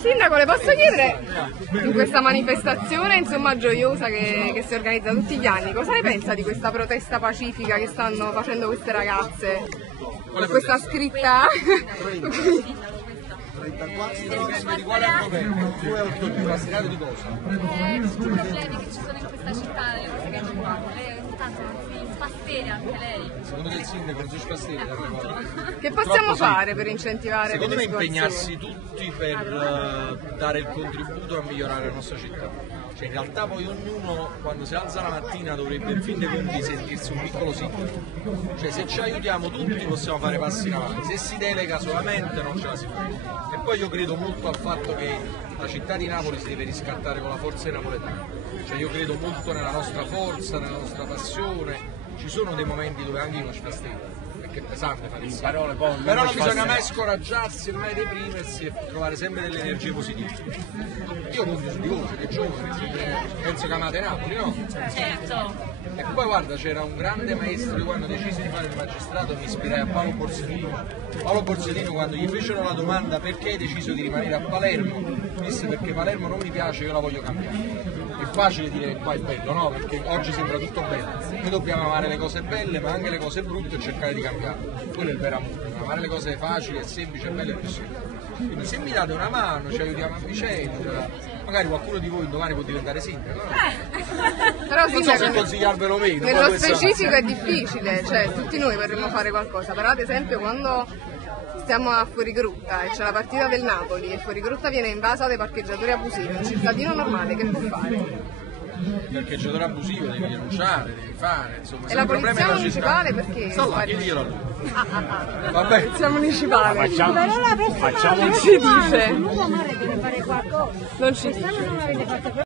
Sindaco, le posso chiedere, in questa manifestazione insomma gioiosa che si organizza tutti gli anni, cosa ne pensa di questa protesta pacifica che stanno facendo queste ragazze? Con questa scritta... Dipende di quale problema, tu hai occupato di cosa? Tutti i problemi che ci sono in questa città, le cose che ci fanno, lei ogni tanto non si spasteria anche lei. Secondo te il sindaco non si spasteria? Che possiamo fare per incentivare? Secondo me impegnarsi tutti per dare il contributo a migliorare la nostra città. Cioè in realtà poi ognuno quando si alza la mattina dovrebbe in fin dei conti sentirsi un piccolo sindaco. Cioè se ci aiutiamo tutti possiamo fare passi in avanti, se si delega solamente non ce la si fa. E poi io credo molto al fatto che la città di Napoli si deve riscattare con la forza dei napoletani. Cioè io credo molto nella nostra forza, nella nostra passione. Ci sono dei momenti dove anche io non ci fastidio. Perché è pesante fare il parole, però non bisogna mai scoraggiarsi e mai deprimersi e trovare sempre delle energie positive. Io conto su di voi, siete giovani, penso che amate Napoli, no? Certo. E poi guarda, c'era un grande maestro che quando decisi di fare il magistrato mi ispirai a Paolo Borsellino. Paolo Borsellino quando gli fecero la domanda perché hai deciso di rimanere a Palermo, disse perché Palermo non mi piace, io la voglio cambiare. È facile dire qua è bello, no? Perché oggi sembra tutto bello. Noi dobbiamo amare le cose belle ma anche le cose brutte e cercare di cambiare. Quello è il vero amore, amare le cose facili e semplici e belle è possibile. Quindi se mi date una mano, ci aiutiamo a vicenda, magari qualcuno di voi domani può diventare sindaco. No? Però Non so se consigliarvelo meno. nello specifico è difficile, cioè tutti noi vorremmo fare qualcosa, però ad esempio quando stiamo a Fuorigrutta e c'è la partita del Napoli e Fuorigrutta viene invasa dai parcheggiatori abusivi, un cittadino normale che può fare? Il parcheggiatore abusivo devi denunciare, devi fare, insomma. E la polizia municipale perché? Sto là, chiediglielo a lui. La Vabbè. polizia municipale. Facciamo Non si dice. l'uomo deve fare qualcosa. Non ci dice. Quest'anno non l'avete fatto.